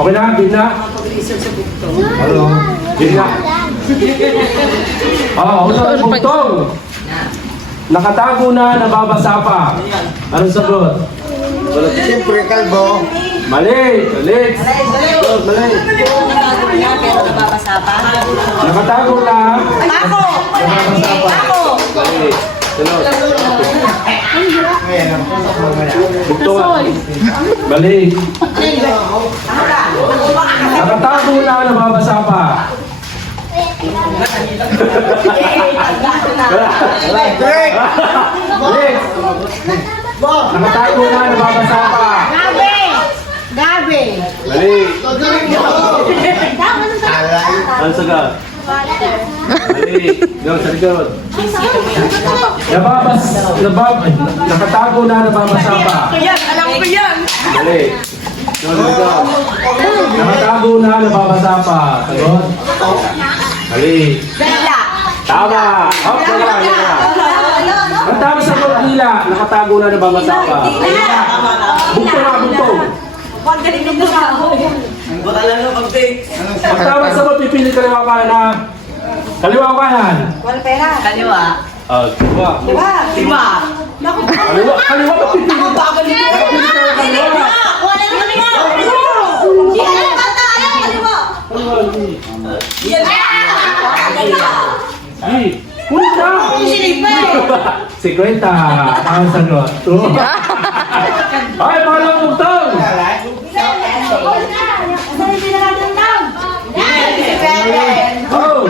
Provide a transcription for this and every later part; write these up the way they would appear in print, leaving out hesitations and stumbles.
Okay na, din na. Ano? Din na. Unang bugtong. Nakatago na, nababasa pa. Anong sagot? Siyempre, kalbo. Mali. Mali. Pero nababasa pa. Nakatago na. Ako! Nababasa pa. Ako! Mali. Sunod. Ngayon, Bugtungan. Mali. Nakatago na, nababasa pa. Break! Mali. Nakatago na, nababasa pa. Gabi! Mali. Alay. Ang sagot. Mali. Go, sa likod. Nakatago na, nababasa pa. Alam ko yan! Mali. Go, sa likod. Nakatago na, nababasa pa. Sagot. Mali. Bella! Tama. Hop, wala. Ang tama sagot nila. Nakatago na, nababasa pa. Bugtong. Huwag galing nito sa ako. Ang tama sagot, pipili kaliwa kanan na. Kaliwa kanan. Wala pera. Kaliwa. Kaliwa. Diba? Kaliwa ba pipili? Pipili tayo kaliwa. Wala naman nga! Hindi alam bata! Alam kaliwa! Hey, kulit na! Sinipa 50. Ang sagot. Ay, pangalang bugtong! Oh!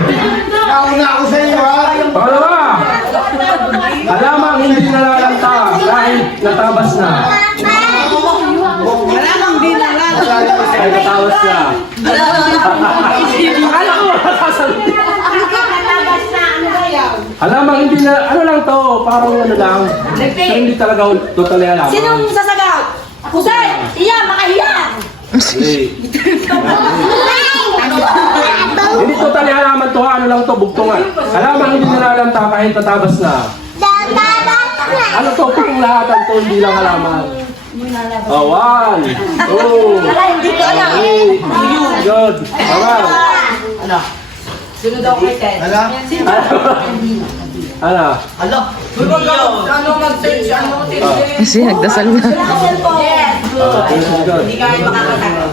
Nauna ako sa iyo, ha? Pangalawa! Alamang hindi nalalanta kahit natabas na. Ay, natabas na. Akala ko makasasalit. Alamang hindi na, ano lang to, parang ano lang. Pero hindi talaga totally alam. Sinong sasagaw? Kusay! Iya! Makahiya! Hindi totally halaman to, ano lang to, bugtungan. Alamang hindi nalalanta kahit natabas na. Ano to, putong lahatan to, hindi lang halaman. Oh, 1, 2, Wala, hindi ko alam. 3, good. Tama. Sunod ako kay Ted. Ala? Ano? Ano mag-search? Ano Kasi nagdasal na. Yes! Good. Hindi kami makakatakot.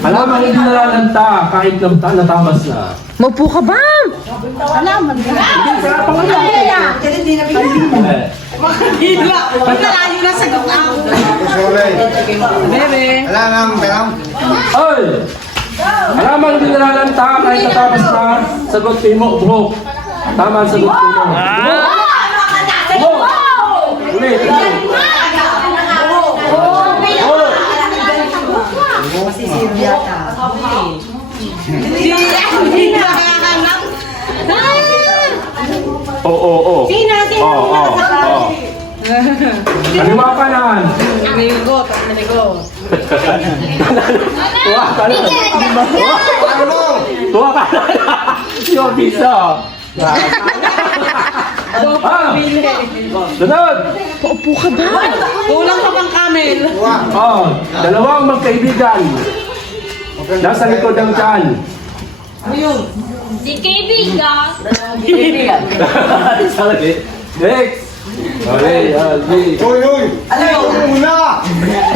Alamang hindi nalalanta kahit natabas na. Maupo ka ba? Alaman ka. Hindi na Eh. Malayo na sagot ako. Sorry. Bebe. Ala nang belang. Oy! Alamang hindi nalalanta kahit natabas na. Sagot mo, bro. Tama ang sagot mo. Bro! Ulit. Masisiro yata. Hindi nakakanap. Oo. Oo. Kaliwa kanan. Amigo, amigo. Tuwa kanan. Tuwa kanan. Yung piso. Sunod. Maupo ka ba? Kulang pa bang camel? Oh, dalawang magkaibigan. Nasa likod ng tiyan. Ano yun? Di kaibigan. Kaibigan. Sorry. Next. Okay, Uy! Ano yun? Una!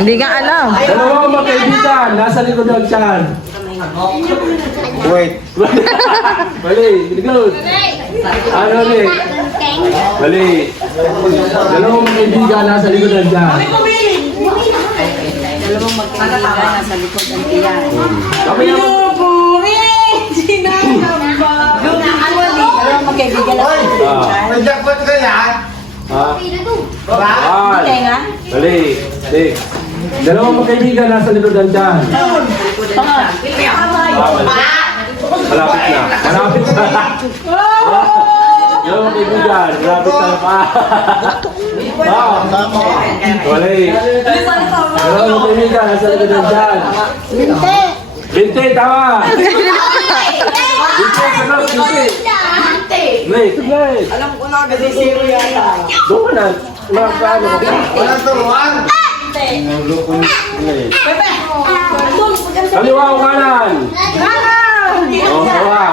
Hindi nga alam. dalawang magkaibigan. Nasa likod ng tiyan. Wait. Mali. Good. Ano ulit? Mali. Dalawang magkaibigan. Nasa likod ng tiyan. Dalawang magkaibigan nasa likod ng tiyan. Kami naman. Dalawang magkaibigan nasa Hoy! likod ng tiyan. May jackpot ka yan? Ah. Ba? Hindi nga. Mali. Next. Dalawang magkaibigan. Nasa likod ng tiyan. Malapit na. Malapit na. Dalawang kaibigan. Malapit na pa. Mali. Dalawang kaibigan. Nasa likod ng tiyan. Binti, tama! Binti, sagot, binti! Wait, wait! Alam ko na agad yung zero yata. Doon ka na! Ano ka? Walang turuan! Wait. Bebe! Doon, Kaliwa o kanan? O, kaliwa.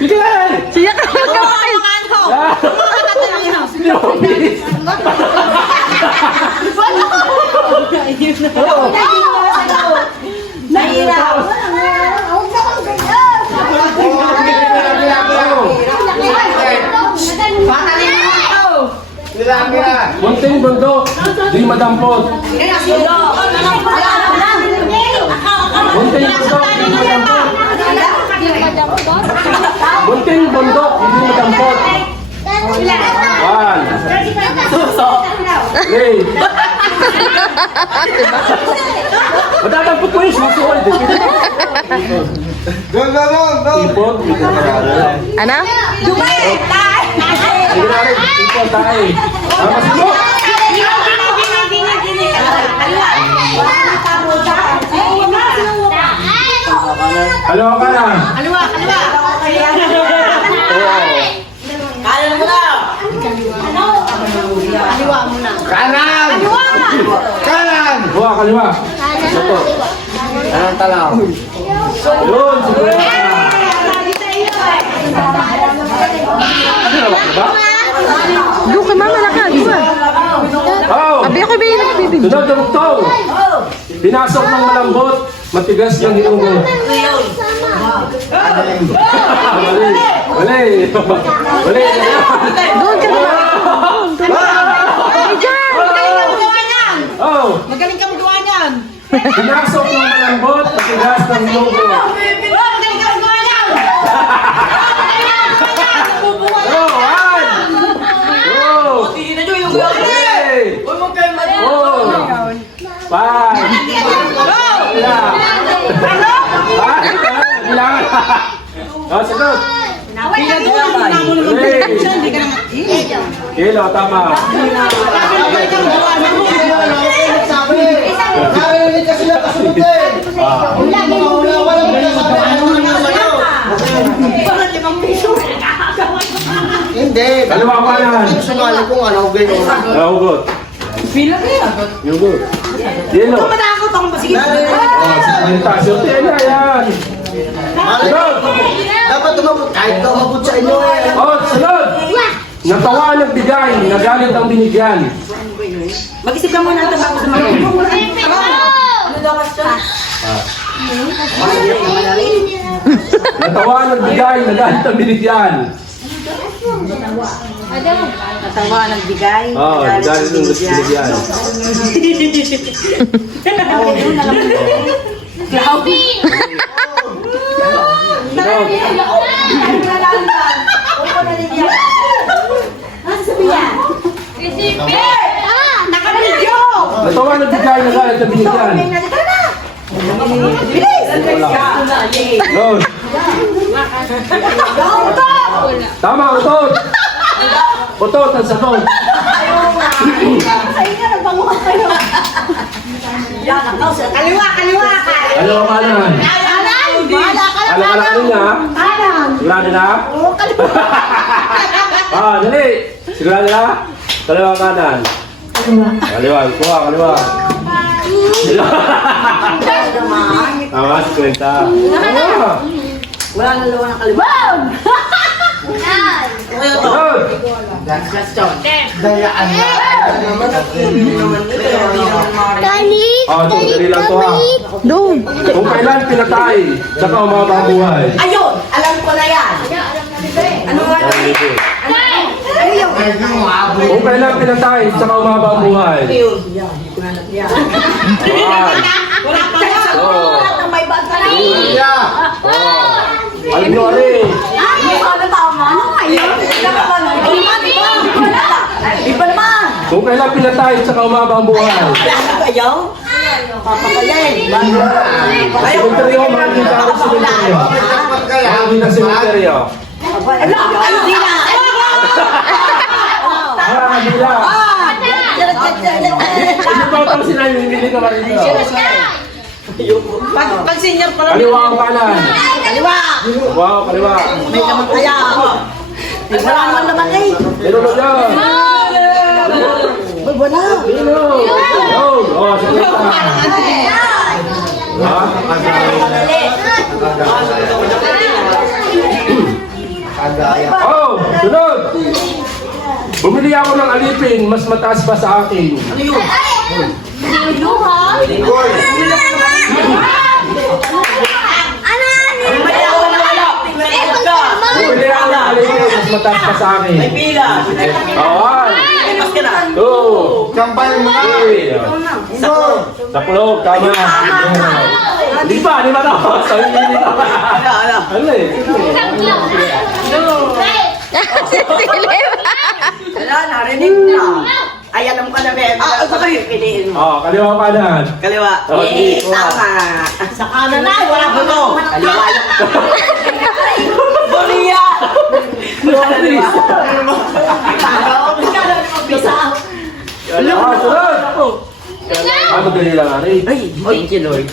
Bigay! Siya ka guys. Munting bundok, di madampot. Munting bundok, di madampot. Munting bundok, hindi madampot. 1. Play. Madadampot ko yung susuwal. Go, go, go, go. Ipot. Ano? Sige na rin. Ipot tayo. Masibok. Kaliwa ka na. Kanan! Kanan! Buha, kaliwa. Ito. Kanan talaw. Yun, siguro na. Ano na ba? Doon ka mama lakad. Oh! Abi ako bibig. Sunod na buktong. Pinasok ng malambot, matigas ng hiungo. Mali. Mali. Mali. Doon ka na. Oh! Magaling ka magawa niyan. Pinasok ng malambot, matigas ng hiungo. Magaling ka magawa niyan. Oh! 1! 2! Tingnan nyo yung 3! Huwag mo kayo mag- 4! 5! Kailangan! Kailangan! Oh, sunod! Kilo, tama. Narinig kasi lang kasunod eh. Wala Hindi. Kaliwa ka na. Sumali kung ano, gano'n. Hugot. Hugot. Kilo. Matakot ako. Sige. Sanitasyon. Kilo, yan. Sunod! Dapat tumabot. Kahit daw mabot sa inyo eh. Oh, sunod! Natawa ang nagbigay, nagalit ang binigyan. Mag-isip ka muna bago sa mga. Ano daw kasi? Natawa ang nagbigay, nagalit ang binigyan. Natawa, nagbigay. Oh, nagalit ang binigyan. Sunod! Natawa ang nagbigay, nagalit ang binigyan. Sunod! Tama, utot! Utot, ang satot! Kaliwa, kaliwa ka. Ano ang kanan? Ano ka lang niya? Sigurado na? Ah, dali! Sigurado na? Kaliwa kanan. Kaliwa, kuha, kaliwa. Tama, 50. Tama. Wala na lawa ng kaliwa. Sunod! Dayaan na. Ah, ito, dali lang to ha. Doon. Kung kailan pinatay, saka umaba ang buhay. Ayun! Alam ko na yan. Ano nga? Ano yung? Kung kailan pinatay, saka umaba ang buhay. Yun. Yan. Kunanap yan. Wala pa yan. Wala nang may bag pa rin. Yeah. Alam nyo, Ali. Ano tama? Ano nga yun? Di ba naman? Di ba naman? Kung kailan pinatay, saka umaba ang buhay. Wala na kayo? Papakayin. Sementeryo, mahal din ako sa sementeryo. Mahal din ang sementeryo. Ano? Ano di na? Ah, bila. Hindi ba ito sinabi, hindi ka rin dito. Pag senior pa lang. Kaliwa ang kanan. Kaliwa. Wow, kaliwa. May naman kaya. Wala naman naman eh. Tinulog yan. wala. Yun! Yun! Oh, sige pa. Ha? Oh, sunod! Bumili ako ng alipin, mas mataas pa sa akin. Lilo, ha? Bumili ako ng alipin, mas mataas pa sa akin. Awan! Two! Kampay mo na. Three! Saklog, tama. Di ba? Di ba ito? Sabi pa. Ano eh? Sisilip. Wala, narinig na. Ay, alam ko na, Bebe. Piliin mo. Oh, kaliwa kanan. Kaliwa. Okay. Tama. Sa kanan na, wala ba to? Kaliwa. Bolia! Ah, sunod! Ah, madali lang, Ari. Thank you, Lord.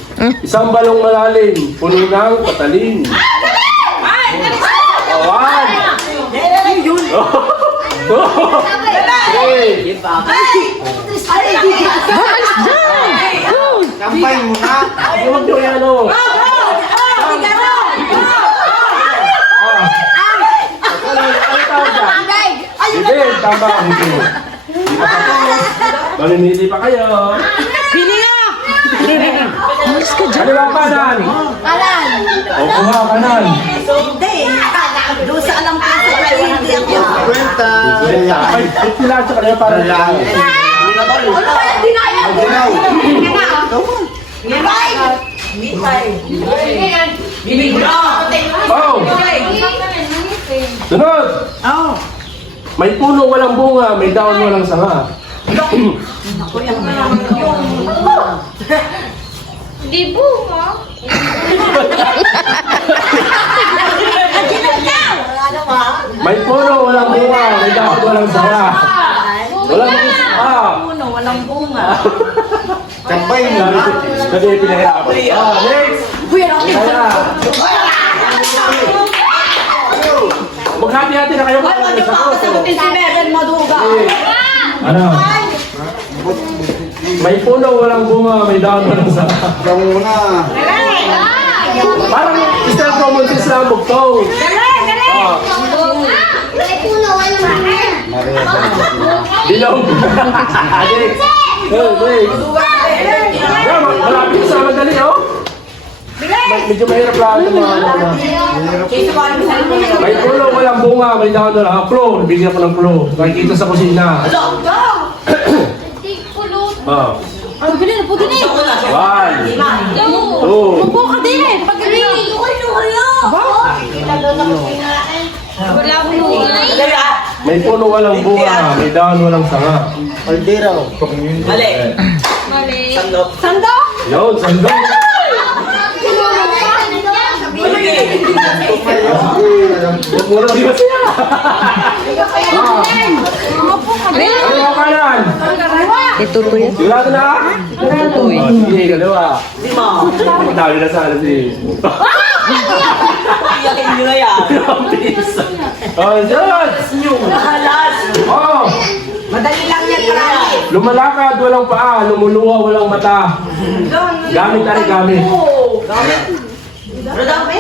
Isang balong malalim, puno ng patalim. Awan! Hey! Alis dyan. Yun. Kampay mo na. Huwag nyo yan, ano? Ano tawag dyan? Hindi, tama. Hindi. Malimili pa kayo. Alis ka dyan. Kaliwa kanan. O kuha kanan. Hindi. Doon sa alam ko sa hindi ako. Kwenta. Ay, sila sa kanya para lang. Ano kaya dinaya? Ginaw. Oh! Sunod! May puno walang bunga, may daon walang sanga. Di bunga. May puno walang bunga, may daon walang sanga. Walang Walang bunga. Kampay mo na. Kasi pinahirapan. Next! Kaya. Maghati-hati na kayo. Ano pa ako sagutin si Megan Maduga? Ano? May puno walang bunga, may daon walang sanga. Ikaw muna. Parang Mr. Promonsis lang bugtong. Oh, bilog. Next. Next. Yeah, malapit sa madali, oh. Medyo mahirap lang ito mga ano. May puno, walang bunga, may daon walang clue. Bigyan ko ng clue. Makikita sa kusina. Di pulot. Oh. Ano ba na? Puti na eh. One, Two. two, Upo ka din eh. Pag Wala akong bunga. may puno, walang bunga, may daon walang sanga. Aldera. Mali. Mali. Sandok. Yun, sandok. Mura di ba siya? Ah. Ano ka kanan? Ito po yan. Sigurado na? Tutoy. Oh, sige, kaliwa. Lima. Madami na sana si... Iyakin nyo na yan. Peace. Oh, Diyos! Nahalas. Oh! Madali lang yan, marami. Lumalakad, walang paa. Lumuluha, walang mata. Gamit na rin gamit. Ano dami?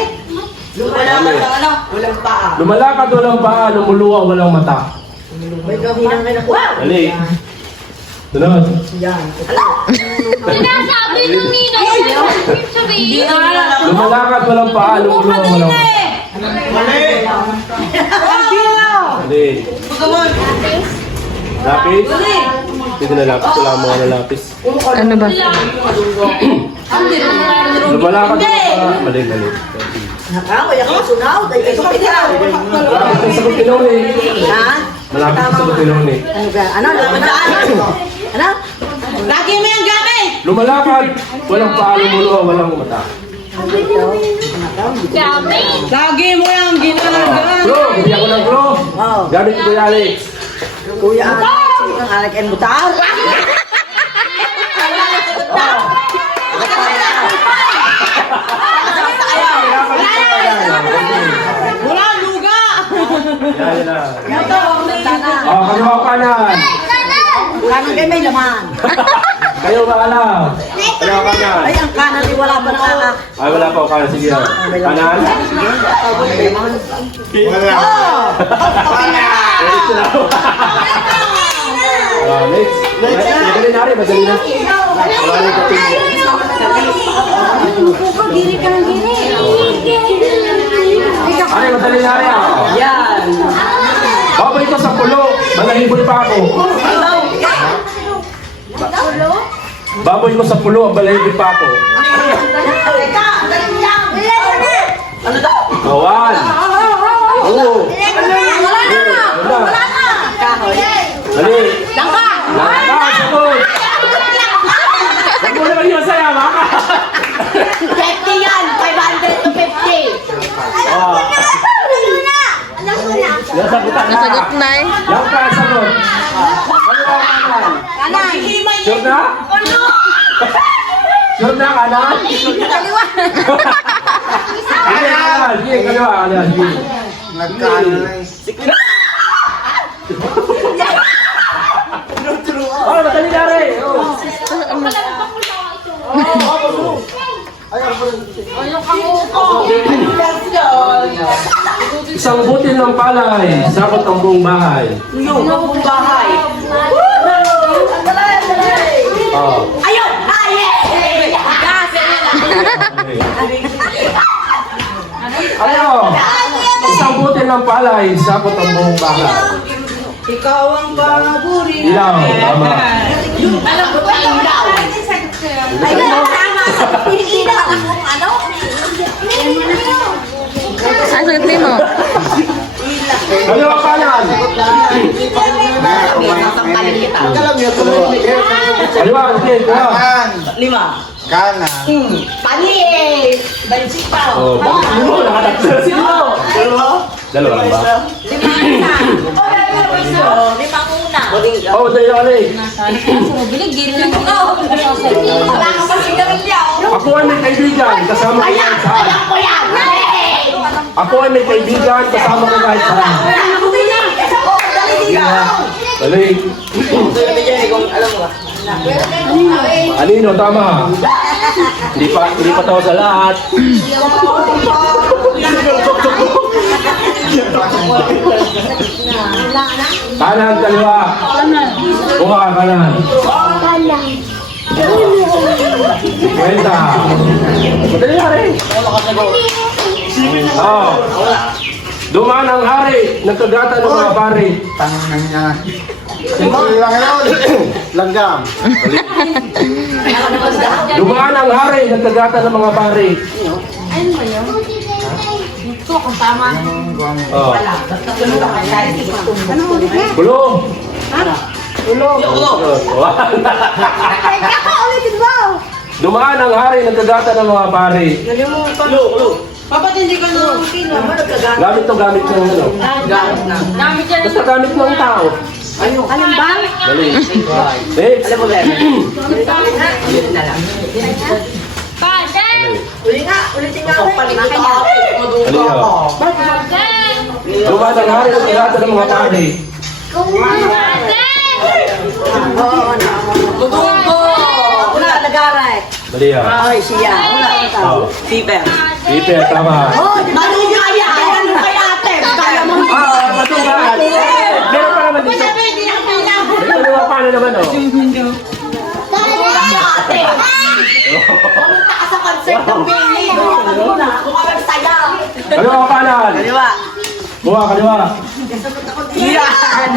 Wala man lang ano, walang paa. Lumalakad, walang paa. Lumuluha, walang mata. May gaminang na ako. Dali. Sunod. Sinasabi nung nino. Sabihin. Lumalakad, walang paa. Lumuluha, walang mata. Dali. Pagkamon. Lapis? Pwede na lapis. Wala mo na lapis. Ano ba? Lumalakad, walang paa. Mali, mali. Kaya ka sunaw, dahil ito pinaw. Malapit sa Butinone. Ha? Malapit sa Butinone. Ano ba? Ano? Lamadaan? Ano? Lagi mo yung gamit! Lumalakad, walang paa. Lumuluha, walang mata. Dami. Lagi mo yung ginagawa! Bro, hindi ako ng bro. Gamit ko yung Alex. Kuya Alex, ang Alex and Butang. Wala, luga! Yan na. Oh, kaliwa kanan. Barangay may laman. Kayo bahala. Kayo kanan. Ay, ang kanan ay wala pa nakaka. Ay, wala pa ako kanan. Sige. Kanan? Next. Madali na rin, madali na. Giri ka ng giri. Ay, madali na rin. Yan. Baboy ko sa pulo. Manahibol pa ako. Baboy ko sa pulo, balahibol pa ako. Ano daw? Kawan. Oo. Wala na. Kahoy. Dali. Langka. Langka, sagot. Huwag mo naman yung saya, maka. 50 yan. 500 to 50. Oh. Nasagutan na. Nasagot na eh. Langka, sagot. Kanan. Sure na? Sure na, kanan? Kaliwa. Sige, kanan. Sige, kaliwa. Kanan. Sige. Nagkaano na eh. Oh, madali na rin. Oh. Isang butil ng palay, sakot ang buong bahay. Yung buong bahay. Oh. Ayun! Aye! Ano? Isang butil ng palay, sakot ang buong bahay. Ikaw ang baburi. Ilaw, tama. Alam ko tayo ilaw. Ayun, tama. Ilaw. Ano? Ay, sagot din mo. Kaliwa kanan. Alam niyo, tuloy. Kaliwa, sige, kuha. Kanan. 5. Kanan. Panis! Bansik pa. Oh, bakit mo? Nakatatlo sino? Dalawa lang ba? 5 na. 5 una. Oh, dali, dali. Wala ka pa sigarilyaw. Ako ay may kaibigan, kasama ko kahit saan. Alam ko yan. Ako ay may kaibigan, kasama ko kahit saan. Alam ko yan. Dali. Anino, tama. Hindi pa tayo sa lahat. Kanan, kaliwa. Buka, kanan. Kwenta. Madali na rin. Oh. Dumaan ang hari, nagkagata ng mga pari. Tangan niya. Simple lang yun. Langgam. Dumaan ang hari, nagkagata ng mga pari. Oh. Kulong. Kulong. Dumaan ang hari, nagkagata ng mga pari. Papat hindi ka nung kilo. Gamit to, gamit ng ano. Gamit yan. Basta gamit ng tao. Alam ba? Dali. Next. Paden! Ulitin nga ako. Panikita ako. Dali oh. Paden! Dumaan ang hari, nagkagata ng mga pari. Paden! Tutungo! Una, nag-aray. Dali oh. Ay, siya. Una, Oh. Siper. Piper, tama. Oh, ano yung kaya? Ano kaya ate? Kaya mo. Ah, matukan. Meron pa naman dito. Meron naman paano naman oh. Kaya ate. Pumunta ka sa concert ng Billy. Mukha kang saya. Kaliwa kanan. Kaliwa. Buka, kaliwa. Yan.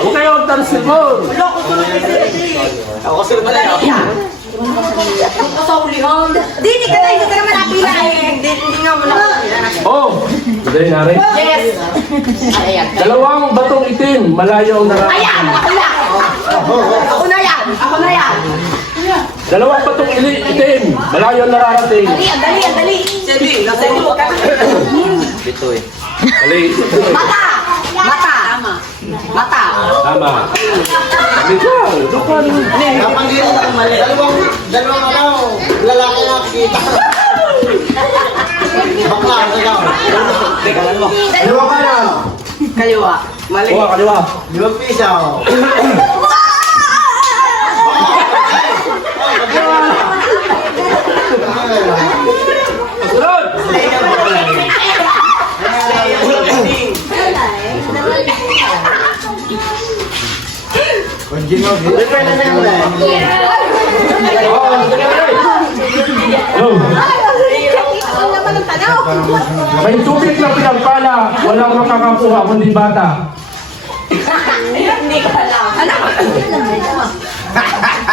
Huwag kayo magtansipon. Loko, tulog ka sila. Ako sila pala yun. Punta sa ulihan. Hindi ka naman napila eh. Hindi nga mo na. Oh, madali na rin. Yes. Ayan. Dalawang batong itim, malayo ang Ayan, nararamdaman. ako na. Ako na yan. Ako na yan. Dalawang batong itim, malayo ang nararating. Dali, dali. Sabi, nasa iyo ka. Dali. Mata. Mata. Mata. Tama. Dali ka. Doon ka. Napanggil na mali. Dalawang ano, lalaki na kita. Bakla, ikaw. Kaliwa kanan. Kaliwa. Mali. Oo, kaliwa. 5 piso. Sunod! Depende na yun eh. Oo, may tubig na pinagpala, walang makakakuha kundi bata.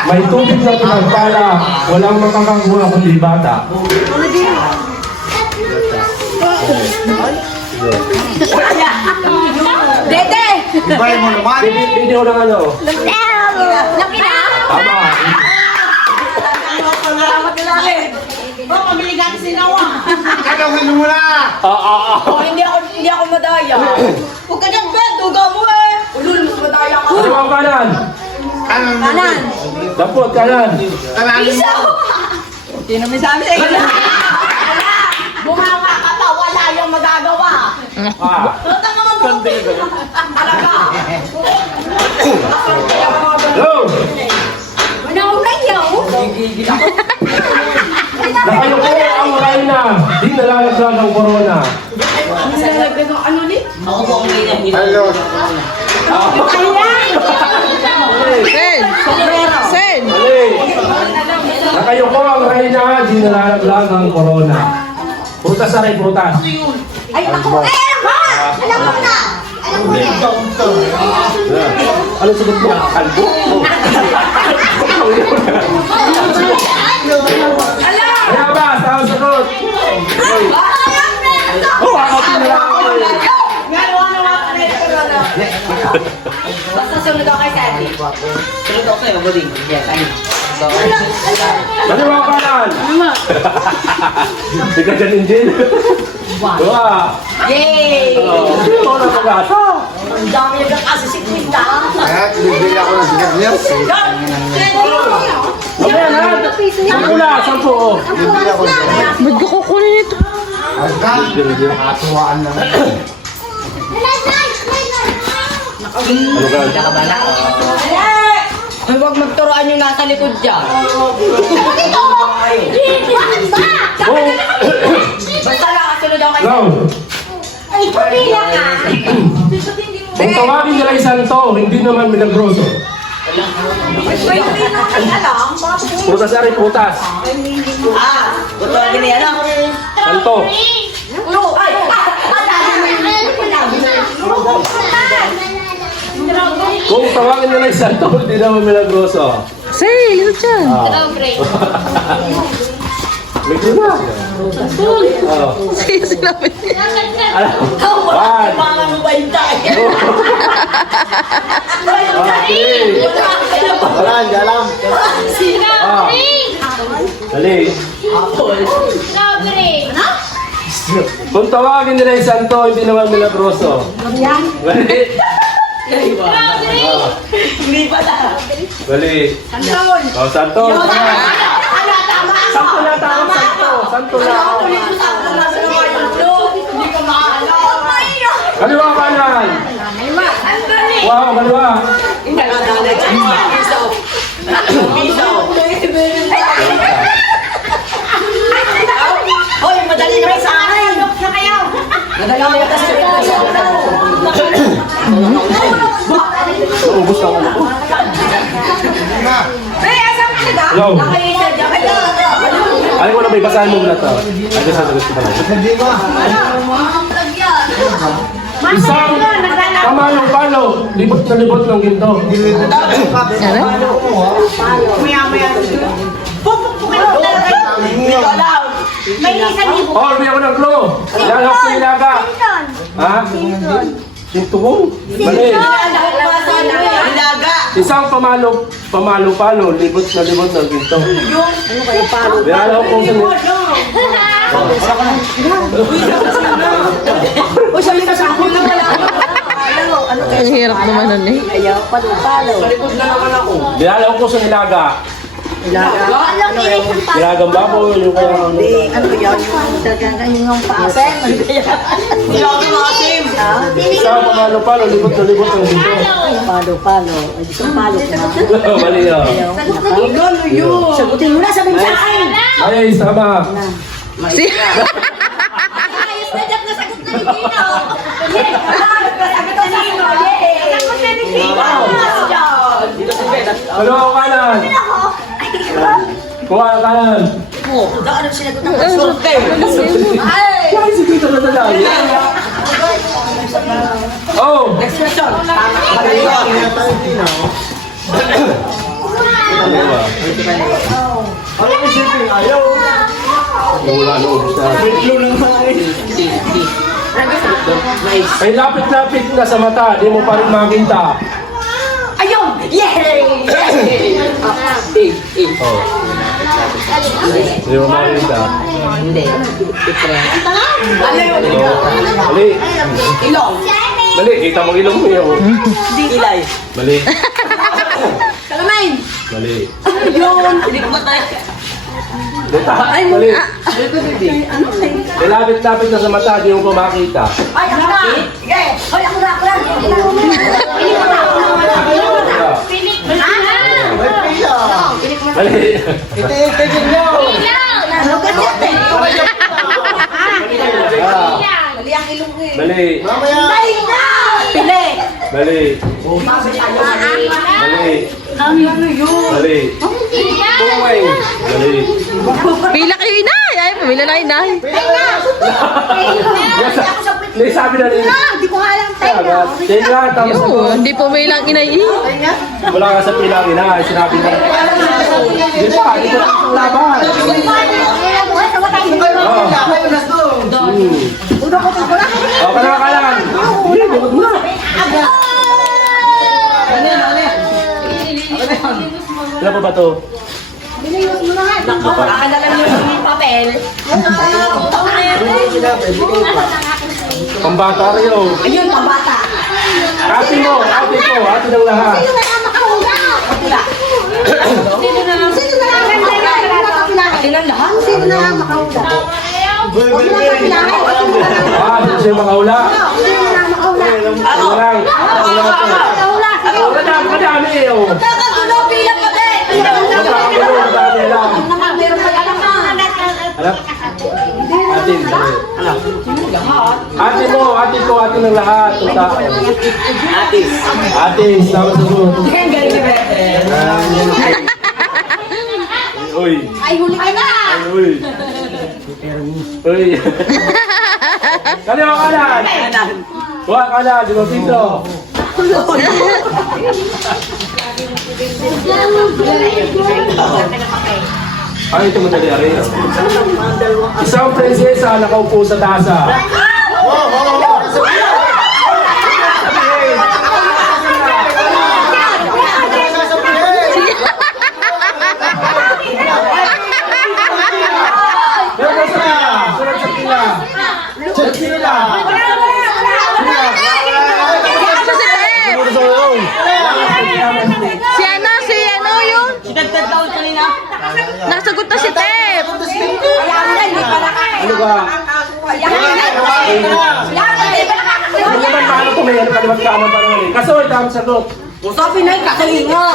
May tubig na pinagpala, walang makakakuha kundi bata. Dede! Ibay mo naman. Video ng ano? Nakina! Tama. Salamat na lang. Oh, pamili ka kasi nawa. Kalawin mo na. Oh, hindi ako madaya. Huwag ka niyang bed, duga mo eh. Ulul, mas madaya ka. Kaliwang kanan. Kanan. Dapot kanan. Piso! Sino may sabi sa'yo? Bumanga ka pa, wala yung magagawa. Ah. Tutang naman mo. Talaga. Go! Naunayaw. Nakayo ko ang reyna. Di nalalaglag ang corona. Nilalagay ng ano ni? Hello. Ayan! Sen! Sen! Mali. Nakayo ko ang reyna. Di nalalaglag ang corona. Prutas na rin, prutas. Ay, ako! Eh, alam mo! Alam mo na! Ano sagot mo? Kalbo? Kaya ba? Saan sagot? Oh, ako pinalaman. Basta sunod ako kay Sandy. Sunod ako sa'yo, buding. Yes, ayun. Kaliwa kanan. Hindi ka dyan, Injil. Wow. Yay! Ito na pag-asa. Ang dami yung kasi si Quinta. Kaya bibili ako ng sigat niya. Mamaya na. Sampu na, sampu. Oh. Bibili ako ng sigat. Ba't ka kukunin ito? Hanggang nakatuwaan lang. Ano ka? Ay, huwag magturoan yung nasa likod dyan. Oh. Basta lang, sunod ako kay Go. Ay, pupila ka! Kung tawagin nila isang to, hindi naman milagroso. Ay, hindi naman alam. Prutas na rin, prutas. Gusto ka gini, ano? Santo. Ulo! Ay! Kung tawagin nila isang to, hindi naman milagroso. Say, lito dyan. Medyo na. Oh. Sige, sinabi niya. One. Mga mabait tayo. Okay. Wala, hindi alam. Ah. Dali. Kung tawagin nila isang to, hindi naman milagroso. Bali. Hindi pa na. Bali. Santon! Oh, santo. Santo na tama, santo. Santo na. Hindi ko maalam. Kaliwa kanan. Wow, kaliwa. Piso. Piso. Hoy, madali naman sa akin. Madali naman yung kasi. Ubus ka mo. Hey, asan ka na? Hello. Nakayisa dyan. Ayaw ko na may basahin mo muna to. Ay, sasagot ko pala. Hindi ba? Isang pamalo-palo, libot na libot ng ginto. Ano? Maya-maya. Pupupukin mo talaga. Hindi ko alam. May isang libo. Oh, bigyan ko ng clue. Lalak sa ilaga. Ha? Sintuhong? Mali. Nilaga. Isang pamalo-palo, libot na libot ng ginto. Ano kayo palo? Lalak ko sa O sabi ka sa akin na wala ako. Ang hirap naman nun eh. Ayaw, palo-palo. Lalak ko sa ilaga. Nilagang baboy, yung kaya ano. Ano yan? Yung paasin. Hindi ako tumasim. Isa, pamalo-palo, libot-libot ang dito. Palo. Ay, di ko palo na. Mali yun. Gano yun? Sagutin mo na, sabihin sa akin. Ay, sama. Si... Ayos na dyan na sagot na ni Gino. Ano ako kanan? Kuha ang kanan. Ano sinagot ng Ay, si Tito na dali. Oh! Next question. Ano ba? Ano yung shipping? Ayaw. Wala loob siya. Ay, lapit-lapit na sa mata. Di mo pa rin makita. Ayun! Yay! Oh. Di mo makita. Hindi. Ano yun? Mali. Ilong. Mali. Kita mo ilong mo yun. Ilay. Mali. Kalamain. Mali. Yun. Hindi ko matay. Ay, mali. Ay, lapit-lapit na sa mata. Di mo pa makita. Ay, ako na. Sige. Ay, ako na. Pinik mo na. May pila. Mali. Iti-iti nyo. Ano kasi ate? Ah, Mali ang ilong ko eh. mali. Mamaya. Ay, na! Pili. Mali. Mali. Ano yun? Mali. Bumay. Mali. Pila kayo inay. Ay, pamila na inay. May sabi na rin. Hindi ko alam tayo. Tenga, tapos Yo, hindi pumila ang inay eh. wala ka sa pilang ina. Sinabi na. Hindi pa, hindi ka na laban. Oo. O, kanakalan. Hindi, bukod mo na. Wala pa ba to? Nakakalalan niyo yung papel. Pambata rin o. Ayun, pabata. Ate mo, ate ko, ate ng lahat. Ate ng lahat? Sino na lang makahula? Ah, hindi siya makaula. Ano lang? Ano lang? Madami, madami eh. Oh. Kakagulo, pila pa din! Magkakagulo, madami lang. Meron pa alam ka. Alam? Ate, ate mo, ate ko, ate ng lahat. Ate. Ate, sama sa suot. Uy. Ay, huli ka na! Uy. Uy. Kaliwa kanan. Huwag kanan, di ba Tito? Ay, ito madali rin. Isang prinsesa nakaupo sa tasa. Meron sa pila. Sunod sa pila. Sunod sa pila. Si ano yun? Nagtataon kanina. Nasagot na si Tep. Ano ba? Hindi naman paano kung may ano kalimat ka naman ba naman eh. Kasoy, tama sagot. Sabi na yung kakalinga.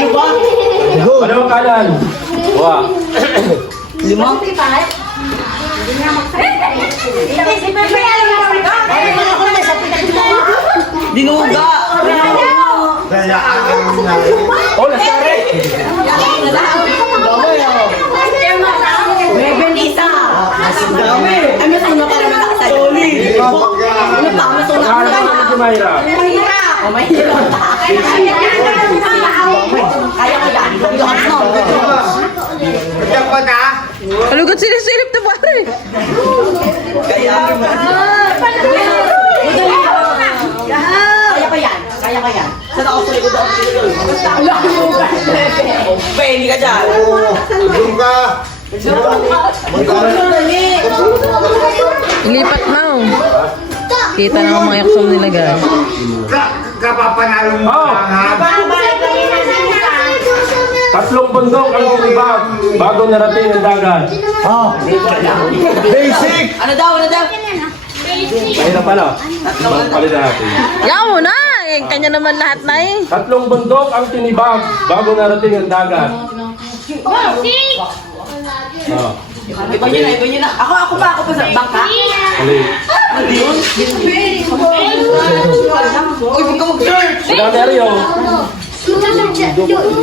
Wag. Ano ang kanan? Wah. Dinuga. Kaya ang Oh, nasari. Beben isa. Ano sino ka naman nakasayo? Ano pa? Masuna ka Kanan naman si Mayra. Oh, may hirap. Kaya ko yan. Lahat mo. Alugod silip-silip na pare. Kaya ko yan. Kaya ko yan. Saan ako sa likod ako sa likod? Alam mo ba? Penny ka dyan. Doon ka. Magkano? Ilipat na oh. Kita na ang mga yaksam nila guys. Kapapanalo mo Oh! Tatlong bundok ang tinibag bago narating ang dagat. Basic! Ano daw? Mahirap pala. Palit natin. Yaw mo na! Eh, kanya naman lahat na eh. Tatlong bundok ang tinibag bago narating ang dagat. Oh. Iba nyo na. Ako pa sa bangka. Palit. Uy, huwag ka mag-search. Madami Aryo.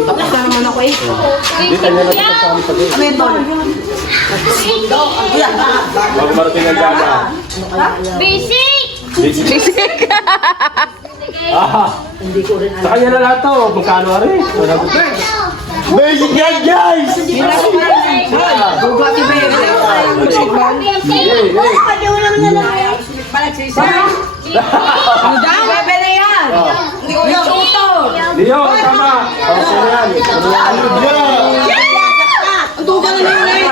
Tapos na naman ako eh. Di kanya na ito sa pagkakas. Ano yun, Tol? Kuya, Bago marating ang dagat. Basic! Basic. Sa kanya na lahat to. Magkano rin? Basic yan, guys! Google TV. Yay, yay. Ano daw? Bebe na yan. Hindi ko yung suto. Leo, tama. Oh, sino yan? Sino yan? Ang tugal na yun eh.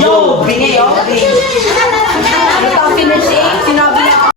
Yo, bini, yo. Ito, finish